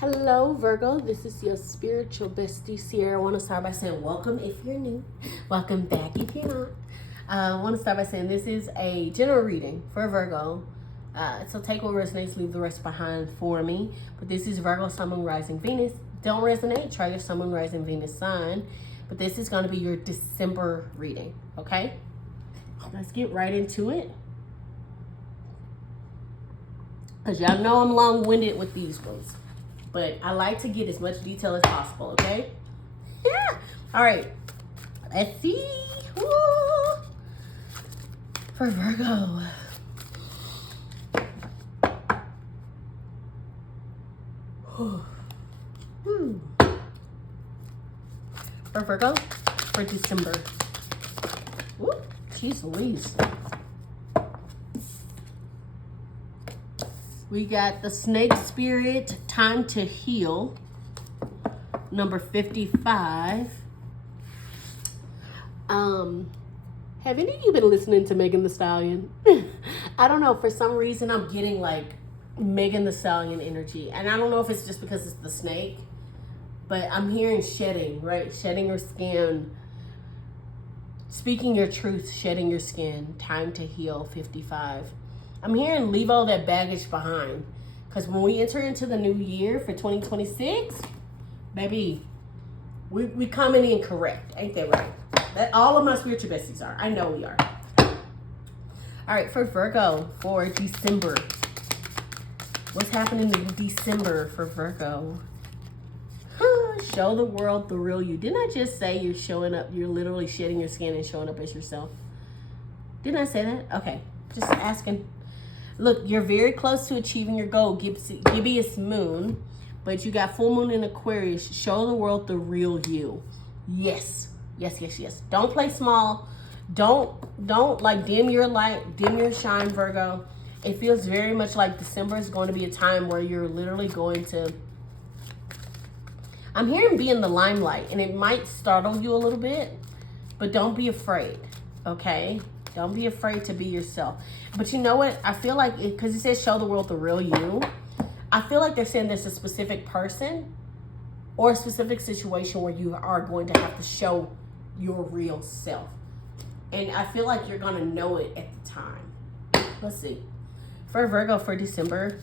Hello, Virgo. This is your spiritual bestie, Ciara. I want to start by saying welcome if you're new. Welcome back if you're not. I want to start by saying this is a general reading for Virgo. So take what resonates, leave the rest behind for me. But this is Virgo, Sun, Moon, Rising, Venus. Don't resonate, try your Sun, Moon, Rising, Venus sign. But this is going to be your December reading, okay? Let's get right into it. Because y'all know I'm long-winded with these ones. But I like to get as much detail as possible, okay? Yeah. All right. Let's see. Woo. For Virgo. For Virgo, for December. Woo. Jeez Louise. We got the Snake Spirit, Time to Heal, number 55. Have any of you been listening to Megan Thee Stallion? I don't know, for some reason I'm getting like Megan Thee Stallion energy. And I don't know if it's just because it's the snake, but I'm hearing shedding, right? Shedding your skin. Speaking your truth, shedding your skin. Time to Heal, 55. I'm hearing leave all that baggage behind. Because when we enter into the new year for 2026, baby, we coming in correct. Ain't that right? That all of my spiritual besties are. I know we are. All right, for Virgo, for December. What's happening in December for Virgo? Show the world the real you. Didn't I just say you're showing up, you're literally shedding your skin and showing up as yourself? Didn't I say that? Okay, just asking. Look, you're very close to achieving your goal, gibbous moon, but you got full moon in Aquarius. Show the world the real you. Yes, yes, yes, yes. Don't play small. Don't like dim your light, dim your shine, Virgo. It feels very much like December is going to be a time where you're literally going to, I'm hearing be in the limelight, and it might startle you a little bit, but don't be afraid, okay? Don't be afraid to be yourself. But you know what? I feel like, because it says show the world the real you, I feel like they're saying there's a specific person or a specific situation where you are going to have to show your real self. And I feel like you're going to know it at the time. Let's see. For Virgo, for December.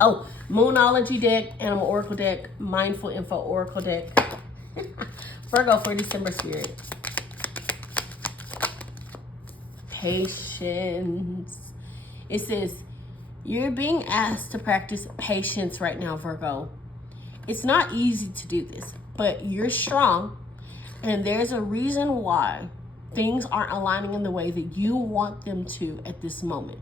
Oh, Moonology deck, Animal Oracle deck, Mindful Info Oracle deck. Virgo, for December spirit. Patience. It says you're being asked to practice patience right now, Virgo. It's not easy to do this, but you're strong, and there's a reason why things aren't aligning in the way that you want them to at this moment.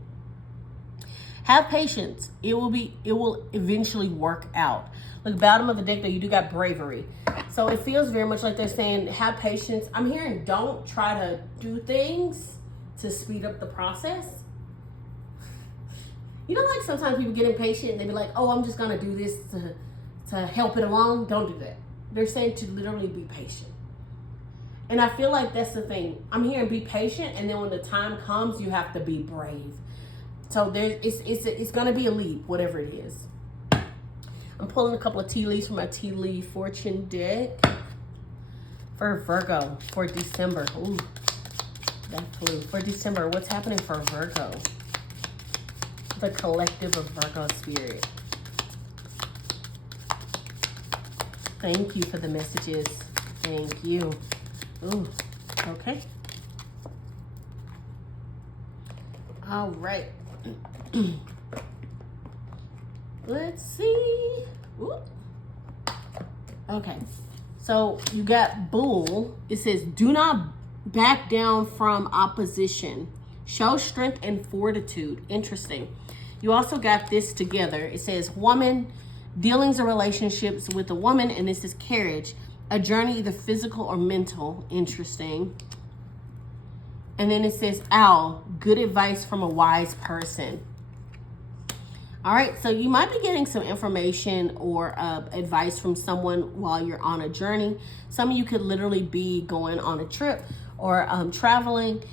Have patience. It will eventually work out. Look, bottom of the deck though, you do got bravery. So it feels very much like they're saying have patience. I'm hearing don't try to do things to speed up the process. You know, like sometimes people get impatient and they be like, oh, I'm just gonna do this to help it along. Don't do that. They're saying to literally be patient. And I feel like that's the thing. I'm hearing be patient, and then when the time comes, you have to be brave. So it's gonna be a leap, whatever it is. I'm pulling a couple of tea leaves from my tea leaf fortune deck for Virgo for December. Ooh. That flew. For December, what's happening for Virgo? The collective of Virgo spirit. Thank you for the messages. Thank you. Ooh, okay. All right. Let's see. Ooh. Okay. So you got Bull. It says, do not back down from opposition. Show strength and fortitude. Interesting. You also got this together. It says woman, dealings or relationships with a woman, and this is carriage. A journey, either physical or mental. Interesting. And then it says owl, good advice from a wise person. All right, so you might be getting some information or advice from someone while you're on a journey. Some of you could literally be going on a trip or traveling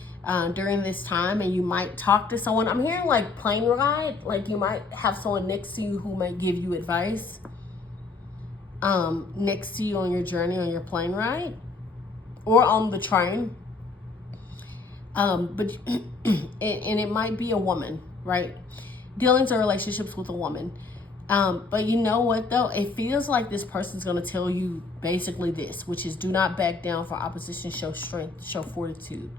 during this time, and you might talk to someone. I'm hearing like plane ride, like you might have someone next to you who might give you advice. next to you on your journey, on your plane ride, or on the train. But and it might be a woman, right? Dealings or relationships with a woman. But you know what though? It feels like this person's going to tell you basically this, which is do not back down for opposition, show strength, show fortitude.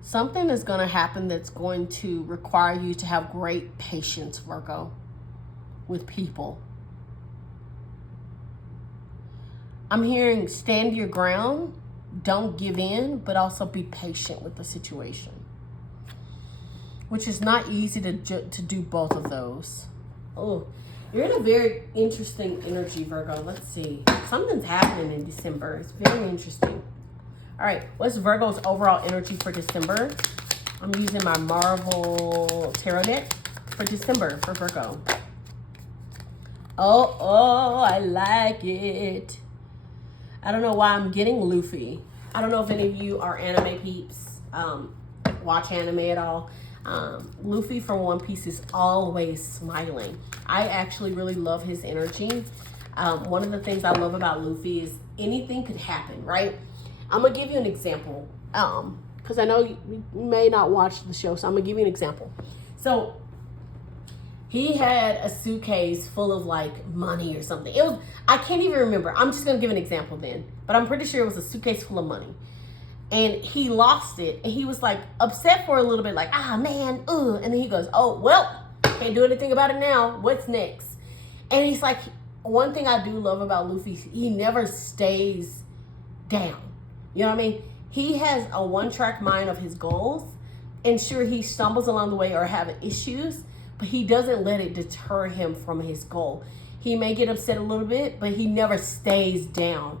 Something is going to happen that's going to require you to have great patience, Virgo, with people. I'm hearing stand your ground, don't give in, but also be patient with the situation. Which is not easy to do both of those. Oh, you're in a very interesting energy, Virgo. Let's see. Something's happening in December. It's very interesting. All right, what's Virgo's overall energy for December? I'm using my Marvel Tarot deck for December for Virgo. Oh, I like it. I don't know why I'm getting Luffy. I don't know if any of you are anime peeps, watch anime at all. Luffy from One Piece is always smiling. I actually really love his energy. One of the things I love about Luffy is anything could happen, right? I'm going to give you an example because I know you may not watch the show, so I'm going to give you an example. So he had a suitcase full of like money or something. I can't even remember. I'm just going to give an example then, but I'm pretty sure it was a suitcase full of money. And he lost it, and he was like upset for a little bit, like, man, and then he goes, oh, well, can't do anything about it now. What's next? And he's like, one thing I do love about Luffy, he never stays down. You know what I mean? He has a one-track mind of his goals, and sure, he stumbles along the way or have issues, but he doesn't let it deter him from his goal. He may get upset a little bit, but he never stays down.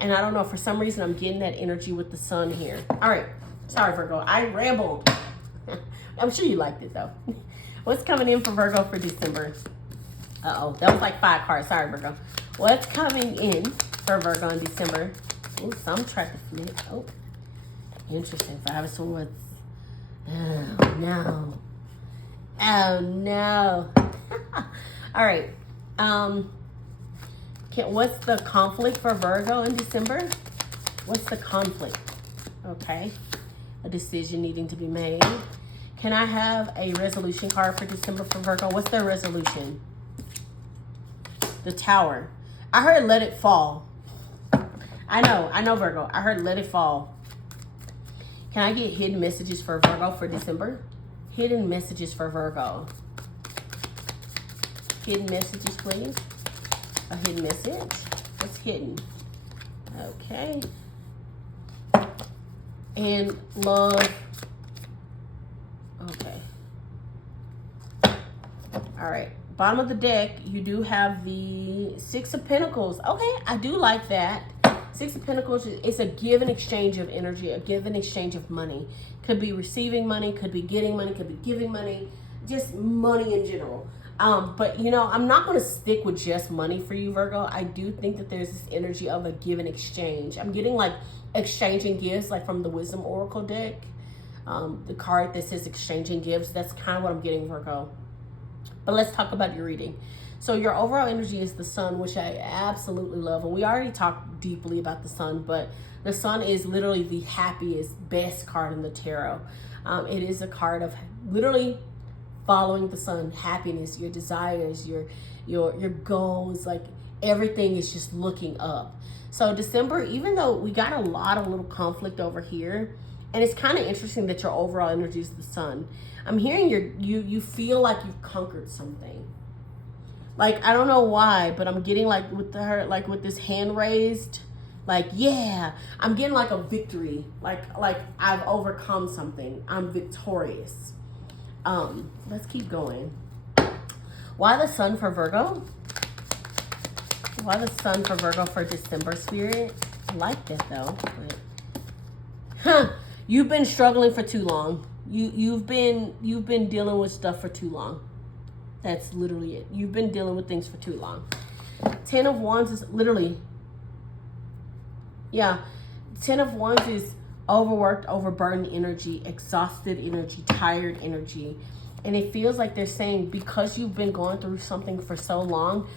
And I don't know, for some reason, I'm getting that energy with the sun here. All right. Sorry, Virgo. I rambled. I'm sure you liked it, though. What's coming in for Virgo for December? Uh-oh. That was like 5 cards. Sorry, Virgo. What's coming in for Virgo in December? Oh, some track of flip. Oh, interesting. 5 of Swords. Oh, no. Oh, no. All right. What's the conflict for Virgo in December? What's the conflict? Okay. A decision needing to be made. Can I have a resolution card for December for Virgo? What's their resolution? The Tower. I heard let it fall. I know Virgo. I heard let it fall. Can I get hidden messages for Virgo for December? Hidden messages for Virgo. Hidden messages, please. A hidden message. What's hidden? Okay. And love. Okay. All right. Bottom of the deck, you do have the 6 of Pentacles. Okay, I do like that. 6 of Pentacles is a give and exchange of energy, a give and exchange of money. Could be receiving money, could be getting money, could be giving money, just money in general. But, you know, I'm not going to stick with just money for you, Virgo. I do think that there's this energy of a give and exchange. I'm getting, like, exchanging gifts, like from the Wisdom Oracle deck. The card that says exchanging gifts. That's kind of what I'm getting, Virgo. But let's talk about your reading. So your overall energy is the Sun, which I absolutely love. And we already talked deeply about the Sun, but the Sun is literally the happiest, best card in the tarot. It is a card of literally following the sun, happiness, your desires, your goals, like everything is just looking up. So December, even though we got a lot of little conflict over here, and it's kind of interesting that your overall energy is the Sun. I'm hearing you feel like you've conquered something. Like, I don't know why, but I'm getting like with this hand raised, like, yeah, I'm getting like a victory. Like I've overcome something. I'm victorious. Let's keep going. Why the Sun for Virgo? Why the Sun for Virgo for December, Spirit? I like that though. But, you've been struggling for too long. You've been dealing with stuff for too long. That's literally it. You've been dealing with things for too long. 10 of Wands is literally, yeah. 10 of Wands is overworked, overburdened energy, exhausted energy, tired energy. And it feels like they're saying because you've been going through something for so long,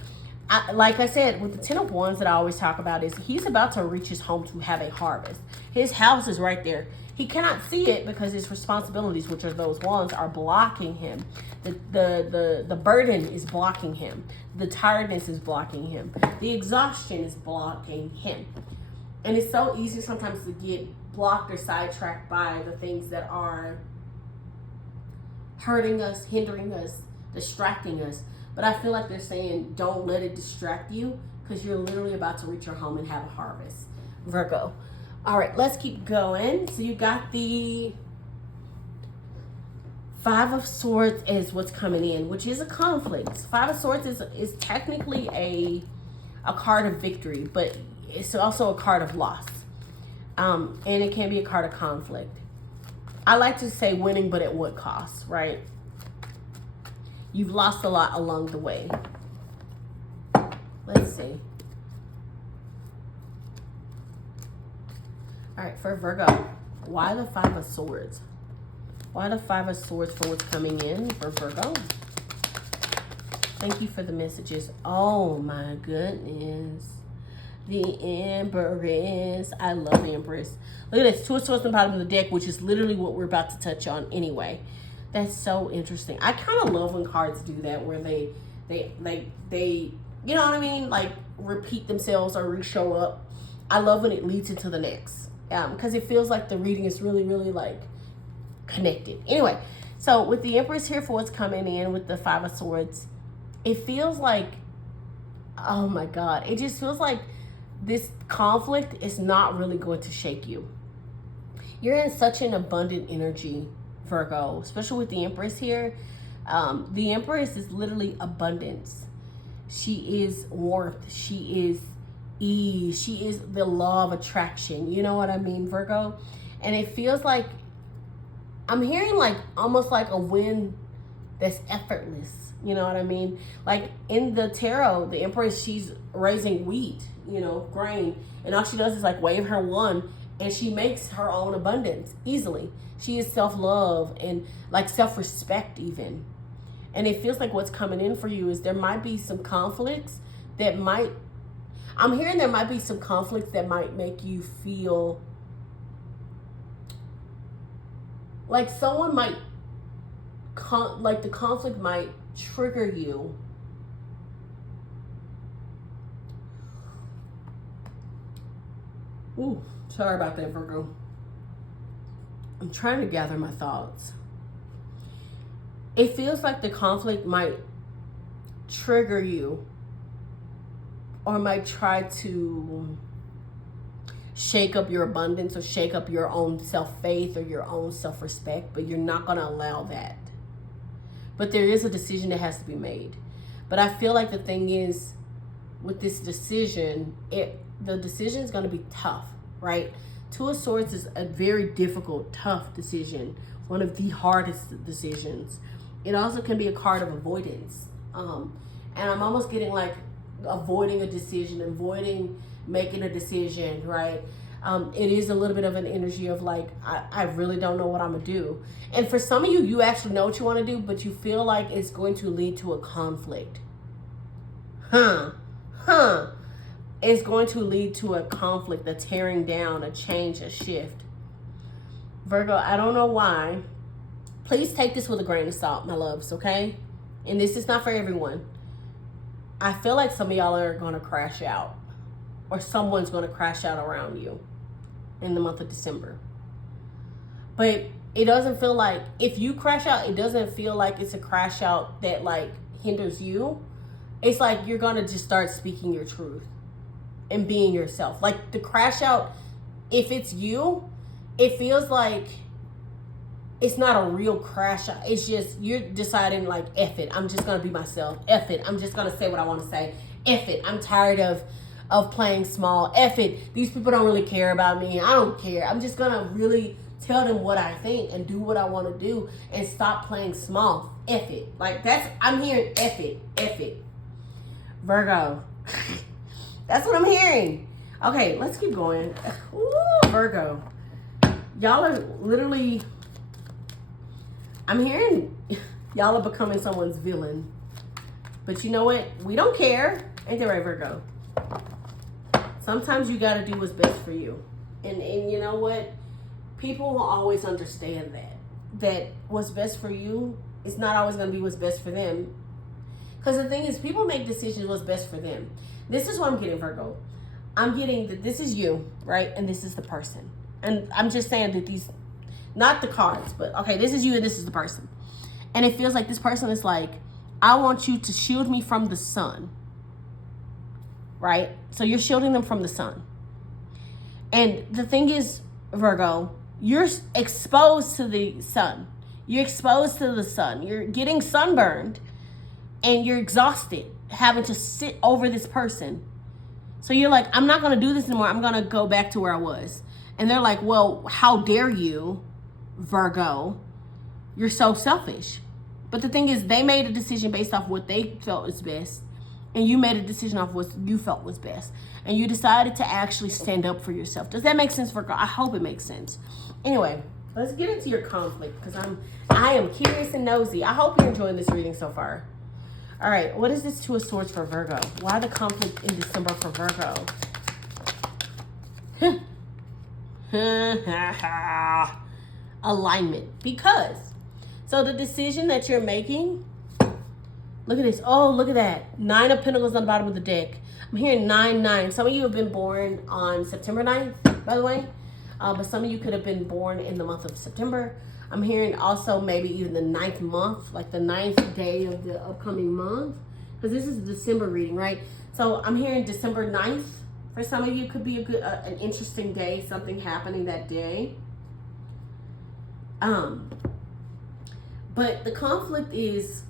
like I said, with the Ten of Wands that I always talk about is he's about to reach his home to have a harvest. His house is right there. He cannot see it because his responsibilities, which are those wands, are blocking him. The burden is blocking him. The tiredness is blocking him. The exhaustion is blocking him. And it's so easy sometimes to get blocked or sidetracked by the things that are hurting us, hindering us, distracting us. But I feel like they're saying, don't let it distract you, because you're literally about to reach your home and have a harvest, Virgo. All right, let's keep going. So you got the Five of Swords is what's coming in, which is a conflict. Five of Swords is technically a card of victory, but it's also a card of loss. And it can be a card of conflict. I like to say winning, but at what cost, right? You've lost a lot along the way. Let's see. All right, for Virgo, why the Five of Swords? Why the Five of Swords for what's coming in for Virgo? Thank you for the messages. Oh my goodness. The Empress. I love the Empress. Look at this. Two of Swords on the bottom of the deck, which is literally what we're about to touch on anyway. That's so interesting. I kind of love when cards do that, where they, you know what I mean? Like repeat themselves or re-show up. I love when it leads into the next. Because it feels like the reading is really, really like connected. Anyway, so with the Empress here for what's coming in with the Five of Swords, it feels like, oh my God, it just feels like this conflict is not really going to shake you. You're in such an abundant energy, Virgo, especially with the Empress here. The Empress is literally abundance. She is warmth. She is ease. She is the law of attraction. You know what I mean, Virgo? And it feels like, I'm hearing like almost like a wind that's effortless. You know what I mean? Like in the tarot, the Empress, she's raising wheat, you know, grain. And all she does is like wave her wand and she makes her own abundance easily. She is self-love and like self-respect even. And it feels like what's coming in for you is there might be some conflicts that might, I'm hearing there might be some conflicts that might make you feel like someone might, like the conflict might trigger you. Ooh, sorry about that, Virgo. I'm trying to gather my thoughts. It feels like the conflict might trigger you or might try to shake up your abundance or shake up your own self-faith or your own self-respect, but you're not going to allow that. But there is a decision that has to be made. But I feel like the thing is, with this decision, the decision is going to be tough, right? Two of Swords is a very difficult, tough decision. One of the hardest decisions. It also can be a card of avoidance. And I'm almost getting like avoiding a decision, avoiding making a decision, right? It is a little bit of an energy of like, I really don't know what I'm gonna do. And for some of you, you actually know what you want to do, but you feel like it's going to lead to a conflict. It's going to lead to a conflict, a tearing down, a change, a shift. Virgo, I don't know why. Please take this with a grain of salt, my loves, okay? And this is not for everyone. I feel like some of y'all are going to crash out, or someone's going to crash out around you in the month of December. But it doesn't feel like, if you crash out, it doesn't feel like it's a crash out that like hinders you. It's like you're going to just start speaking your truth and being yourself. Like the crash out, if it's you, it feels like it's not a real crash out. It's just you're deciding like, F it, I'm just going to be myself. F it, I'm just going to say what I want to say. F it, I'm tired of playing small. F it, these people don't really care about me. I don't care. I'm just going to really tell them what I think and do what I want to do and stop playing small. F it. Like that's, I'm hearing F it, F it. Virgo. That's what I'm hearing. Okay, let's keep going. Ooh, Virgo. Y'all are literally, I'm hearing y'all are becoming someone's villain. But you know what? We don't care. Ain't that right, Virgo? Sometimes you got to do what's best for you. And you know what? People will always understand that what's best for you is not always going to be what's best for them. Because the thing is, people make decisions what's best for them. This is what I'm getting, Virgo. I'm getting that this is you, right? And this is the person. And I'm just saying that these, not the cards, but okay, this is you and this is the person. And it feels like this person is like, I want you to shield me from the sun. Right? So you're shielding them from the sun. And the thing is, Virgo, you're exposed to the sun. You're exposed to the sun. You're getting sunburned and you're exhausted having to sit over this person. So you're like, I'm not going to do this anymore. I'm going to go back to where I was. And they're like, well, how dare you, Virgo? You're so selfish. But the thing is, they made a decision based off what they felt was best. And you made a decision off what you felt was best. And you decided to actually stand up for yourself. Does that make sense, Virgo? I hope it makes sense. Anyway, let's get into your conflict because I am curious and nosy. I hope you're enjoying this reading so far. All right, what is this Two of Swords for Virgo? Why the conflict in December for Virgo? Alignment. Because, so the decision that you're making, look at this. Oh, look at that. 9 of Pentacles on the bottom of the deck. I'm hearing 9-9. Some of you have been born on September 9th, by the way. But some of you could have been born in the month of September. I'm hearing also maybe even the 9th month, like the 9th day of the upcoming month. Because this is a December reading, right? So I'm hearing December 9th. For some of you, could be a good, an interesting day. Something happening that day. But the conflict is...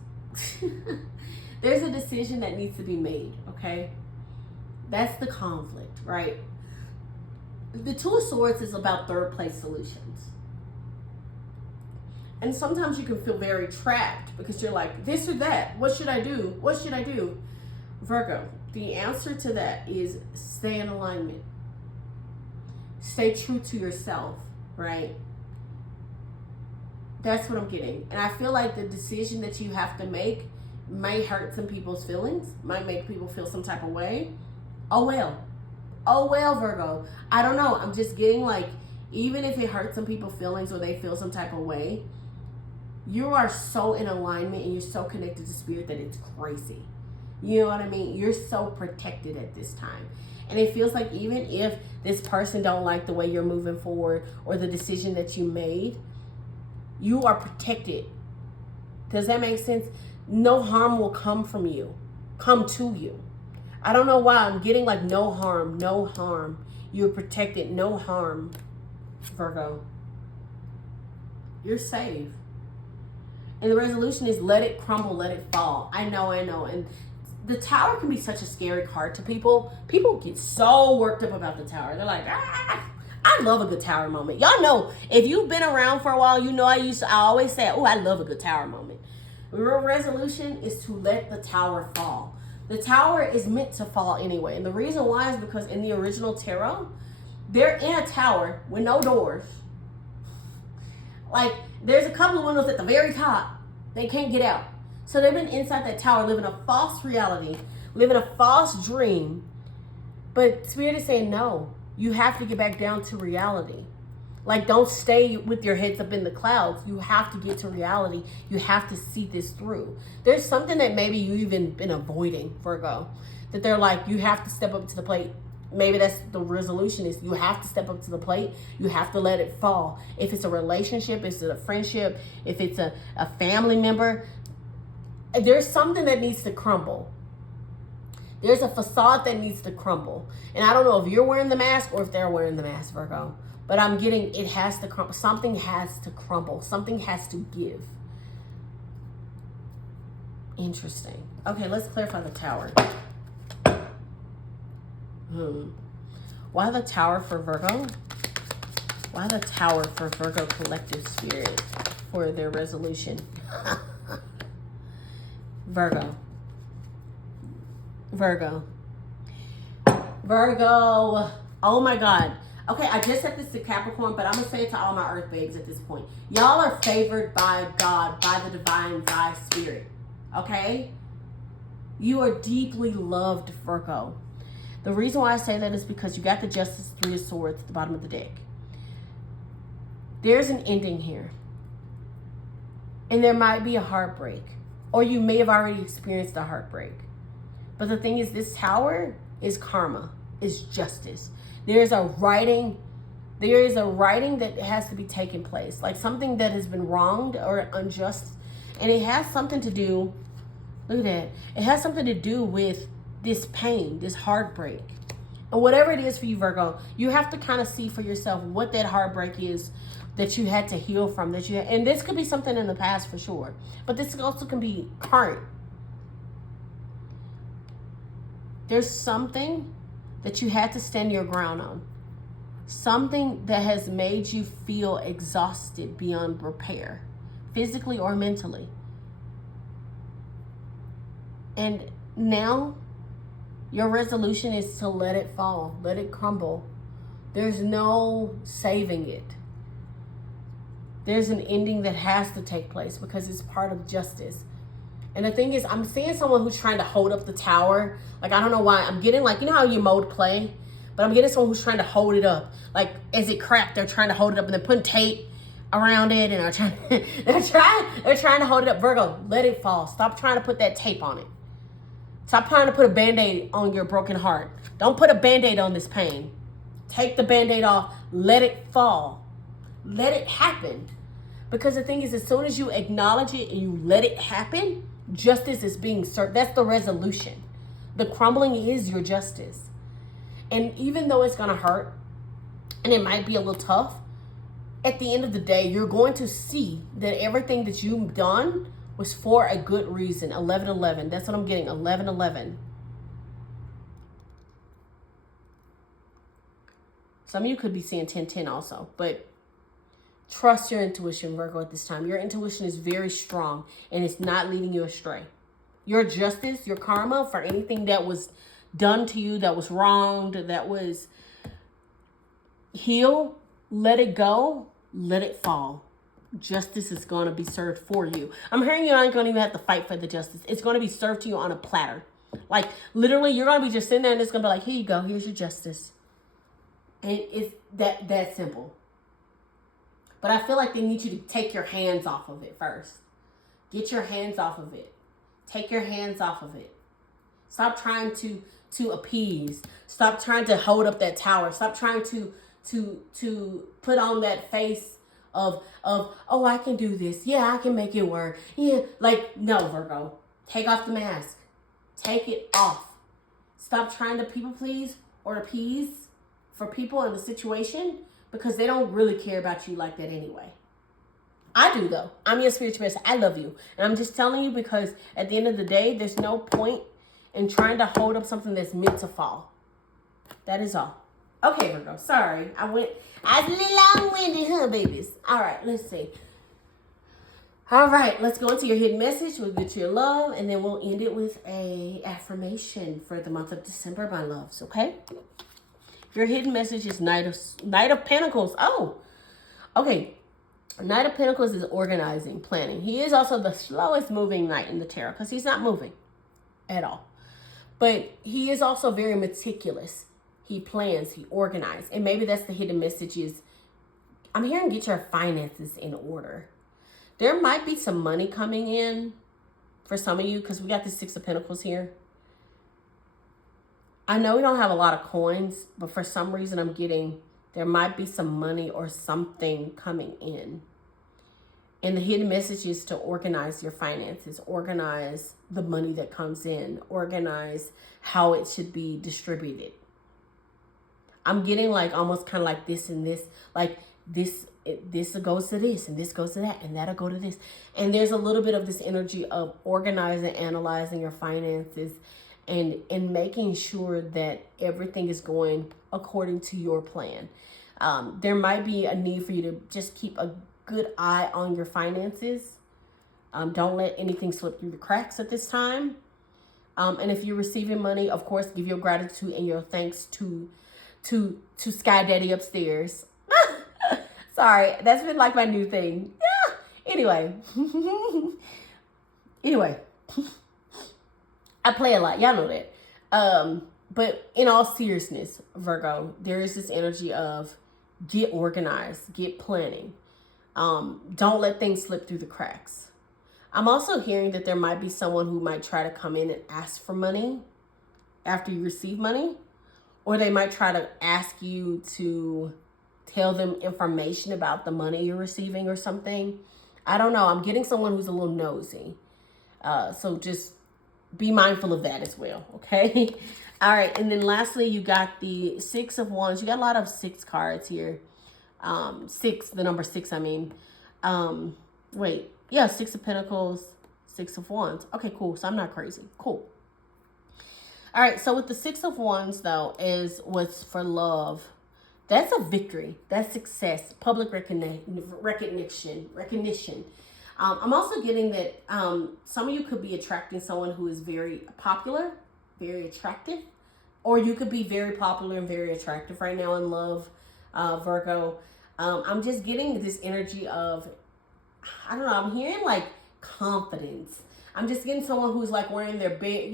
there's a decision that needs to be made, okay? That's the conflict, right? The Two of Swords is about third place solutions. And sometimes you can feel very trapped because you're like, this or that, what should I do? What should I do? Virgo, the answer to that is stay in alignment. Stay true to yourself, right? That's what I'm getting. And I feel like the decision that you have to make may hurt some people's feelings, might make people feel some type of way. Oh well. Oh well, Virgo. I don't know. I'm just getting like, even if it hurts some people's feelings or they feel some type of way, you are so in alignment and you're so connected to spirit that it's crazy. You know what I mean? You're so protected at this time. And it feels like even if this person don't like the way you're moving forward or the decision that you made, you are protected. Does that make sense? No harm will come from you, come to you. I don't know why I'm getting like no harm, no harm. You're protected, no harm, Virgo. You're safe. And the resolution is let it crumble, let it fall. I know. And the Tower can be such a scary card to people. People get so worked up about the Tower. They're like, I love a good Tower moment. Y'all know, if you've been around for a while, you know I always say, oh, I love a good Tower moment. Your resolution is to let the Tower fall. The Tower is meant to fall anyway. And the reason why is because in the original tarot, they're in a tower with no doors. Like, there's a couple of windows at the very top. They can't get out. So they've been inside that tower living a false reality, living a false dream. But Spirit is saying, no, you have to get back down to reality. Like, don't stay with your heads up in the clouds. You have to get to reality. You have to see this through. There's something that maybe you've even been avoiding, Virgo. That they're like, you have to step up to the plate. Maybe that's the resolution is you have to step up to the plate. You have to let it fall. If it's a relationship, if it's a friendship, if it's a family member, there's something that needs to crumble. There's a facade that needs to crumble. And I don't know if you're wearing the mask or if they're wearing the mask, Virgo. But I'm getting, it has to crumble. Something has to crumble. Something has to give. Interesting. Okay, let's clarify the Tower. Why the Tower for Virgo? Why the Tower for Virgo collective spirit for their resolution? Virgo. Oh my God. Okay, I just said this to Capricorn, but I'm going to say it to all my earth babes at this point. Y'all are favored by God, by the divine, by spirit. Okay? You are deeply loved, Virgo. The reason why I say that is because you got the Justice, Three of Swords at the bottom of the deck. There's an ending here. And there might be a heartbreak. Or you may have already experienced a heartbreak. But the thing is, this Tower is karma, is justice. There's a writing that has to be taken place. Like something that has been wronged or unjust. And it has something to do, look at that. It has something to do with this pain, this heartbreak. And whatever it is for you, Virgo, you have to kind of see for yourself what that heartbreak is that you had to heal from. And this could be something in the past for sure. But this also can be current. There's something that you had to stand your ground on. Something that has made you feel exhausted beyond repair, physically or mentally. And now your resolution is to let it fall, let it crumble. There's no saving it. There's an ending that has to take place because it's part of justice. And the thing is, I'm seeing someone who's trying to hold up the tower. Like, I don't know why. I'm getting like, you know how you mold clay? But I'm getting someone who's trying to hold it up. Like, as it cracked, they're trying to hold it up and they're putting tape around it. And they're trying to hold it up. Virgo, let it fall. Stop trying to put that tape on it. Stop trying to put a Band-Aid on your broken heart. Don't put a Band-Aid on this pain. Take the Band-Aid off. Let it fall. Let it happen. Because the thing is, as soon as you acknowledge it and you let it happen, justice is being served. That's the resolution. The crumbling is your justice. And even though it's going to hurt and it might be a little tough, at the end of the day, you're going to see that everything that you've done was for a good reason. 1111. That's what I'm getting. 1111. Some of you could be seeing 1010 also, but trust your intuition, Virgo, at this time. Your intuition is very strong and it's not leading you astray. Your justice, your karma for anything that was done to you, that was wronged, that was heal, let it go, let it fall. Justice is going to be served for you. I'm hearing you aren't going to even have to fight for the justice. It's going to be served to you on a platter. Like, literally, you're going to be just sitting there and it's going to be like, here you go, here's your justice. And it's that simple. But I feel like they need you to take your hands off of it first. Get your hands off of it. Take your hands off of it. Stop trying to appease. Stop trying to hold up that tower. Stop trying to put on that face of oh, I can do this. Yeah, I can make it work. Yeah, like, no, Virgo. Take off the mask. Take it off. Stop trying to people please or appease for people in the situation because they don't really care about you like that anyway. I do, though. I'm your spiritual bestie. I love you. And I'm just telling you because at the end of the day, there's no point in trying to hold up something that's meant to fall. That is all. Okay, Virgo. Sorry. I was a little long-winded, huh, babies? All right, let's see. All right, let's go into your hidden message. We'll get to your love, and then we'll end it with a affirmation for the month of December, my loves, okay? Your hidden message is Knight of Pentacles. Oh, okay. Knight of Pentacles is organizing, planning. He is also the slowest moving knight in the tarot because he's not moving at all. But he is also very meticulous. He plans, he organizes. And maybe that's the hidden message is, I'm hearing get your finances in order. There might be some money coming in for some of you because we got the Six of Pentacles here. I know we don't have a lot of coins, but for some reason I'm getting there might be some money or something coming in. And the hidden message is to organize your finances, organize the money that comes in, organize how it should be distributed. I'm getting like almost kind of like this and this, like this goes to this and this goes to that and that'll go to this. And there's a little bit of this energy of organizing, analyzing your finances and making sure that everything is going according to your plan. There might be a need for you to just keep a good eye on your finances. Don't let anything slip through the cracks at this time. And if you're receiving money, of course, give your gratitude and your thanks to Sky Daddy upstairs. Sorry, that's been like my new thing. Yeah. Anyway. I play a lot. Y'all know that. But in all seriousness, Virgo, there is this energy of get organized, get planning. Don't let things slip through the cracks. I'm also hearing that there might be someone who might try to come in and ask for money after you receive money, or they might try to ask you to tell them information about the money you're receiving or something. I don't know. I'm getting someone who's a little nosy. So just be mindful of that as well, okay? All right, and then lastly, you got the Six of Wands. You got a lot of 6 cards here. The number 6, I mean. Yeah, 6 of Pentacles, 6 of Wands. Okay, cool. So I'm not crazy. Cool. All right, so with the 6 of Wands, though, is what's for love. That's a victory. That's success, public recognition. I'm also getting that some of you could be attracting someone who is very popular, very attractive, or you could be very popular and very attractive right now in love, Virgo. I'm just getting this energy of, I don't know, I'm hearing like confidence. I'm just getting someone who's like wearing their big,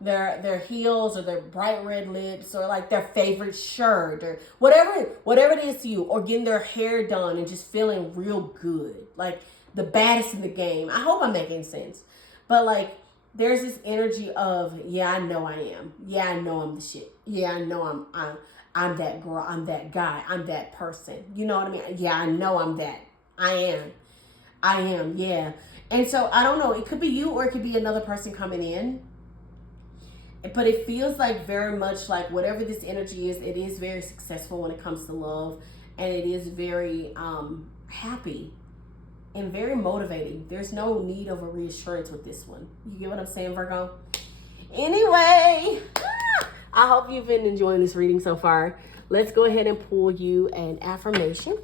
their heels or their bright red lips or like their favorite shirt or whatever it is to you, or getting their hair done and just feeling real good. Like the baddest in the game. I hope I'm making sense. But like there's this energy of, yeah, I know I am. Yeah, I know I'm the shit. Yeah, I know I'm that girl. I'm that guy. I'm that person. You know what I mean? Yeah, I know I'm that. I am, yeah. And so I don't know. It could be you or it could be another person coming in. But it feels like very much like whatever this energy is, it is very successful when it comes to love. And it is very happy and very motivating. There's no need of a reassurance with this one. You get what I'm saying, Virgo? Anyway, I hope you've been enjoying this reading so far. Let's go ahead and pull you an affirmation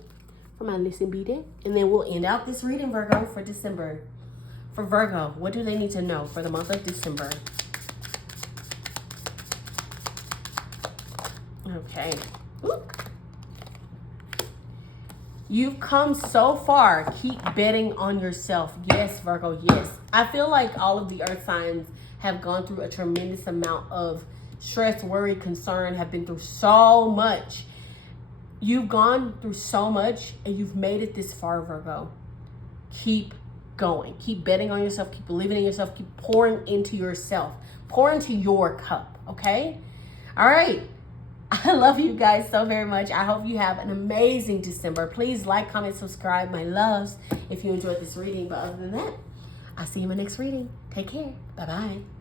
for my listen be deck. And then we'll end out this reading, Virgo, for December. For Virgo, what do they need to know for the month of December? Okay. Ooh. You've come so far. Keep betting on yourself. Yes, Virgo, yes. I feel like all of the earth signs have gone through a tremendous amount of stress, worry, concern, have been through so much. You've gone through so much and you've made it this far, Virgo. Keep going. Keep betting on yourself. Keep believing in yourself. Keep pouring into yourself. Pour into your cup, okay? All right. I love you guys so very much. I hope you have an amazing December. Please like, comment, subscribe, my loves, if you enjoyed this reading. But other than that, I'll see you in my next reading. Take care. Bye-bye.